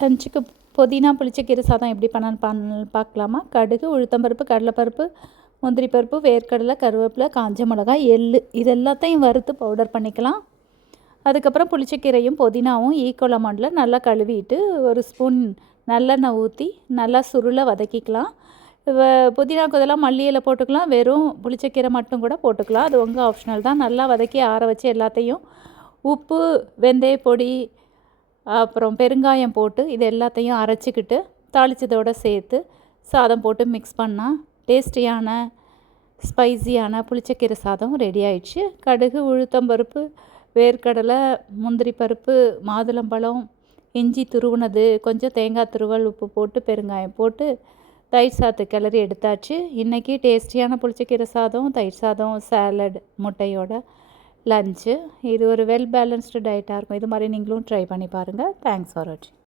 லஞ்சுக்கு புதினா புளிச்சக்கீரை சாதம் எப்படி பார்க்கலாமா? கடுகு, உளுத்தம்பருப்பு, கடலைப்பருப்பு, முந்திரி பருப்பு, வேர்க்கடலை, கருவேப்பிலை, காஞ்ச மிளகாய், எள்ளு இது எல்லாத்தையும் வறுத்து பவுடர் பண்ணிக்கலாம். அதுக்கப்புறம் புளிச்சக்கீரையும் புதினாவும் ஈக்குவல் அமௌண்ட்டில் நல்லா கழுவிட்டு ஒரு ஸ்பூன் நல்லெண்ணெய் ஊற்றி நல்லா சுருளை வதக்கிக்கலாம். புதினாக்கு இதெல்லாம் மல்லி இலை போட்டுக்கலாம், வெறும் புளிச்சக்கீரை மட்டும் கூட போட்டுக்கலாம். அது உங்கள் ஆப்ஷனல் தான். நல்லா வதக்கி ஆற வச்சு எல்லாத்தையும் உப்பு, வெந்தயப்பொடி, அப்புறம் பெருங்காயம் போட்டு இது எல்லாத்தையும் அரைச்சிக்கிட்டு தாளித்ததோடு சேர்த்து சாதம் போட்டு மிக்ஸ் பண்ணால் டேஸ்டியான ஸ்பைஸியான புளிச்சக்கீரை சாதம் ரெடி ஆயிடுச்சு. கடுகு, உளுத்தம்பருப்பு, வேர்க்கடலை, முந்திரி பருப்பு, மாதுளம்பழம், இஞ்சி துருவுனது, கொஞ்சம் தேங்காய் துருவல், உப்பு போட்டு பெருங்காயம் போட்டு தயிர் சாதத்தை கிளறி எடுத்தாச்சு. இன்றைக்கி டேஸ்டியான புளிச்சக்கீரை சாதம், தயிர் சாதம், சாலட், முட்டையோட லஞ்சு. இது ஒரு வெல் பேலன்ஸ்டு டயட்டாக இருக்கும். இது மாதிரி நீங்களும் ட்ரை பண்ணி பாருங்கள். தேங்க்ஸ் ஃபார் வாட்சிங்.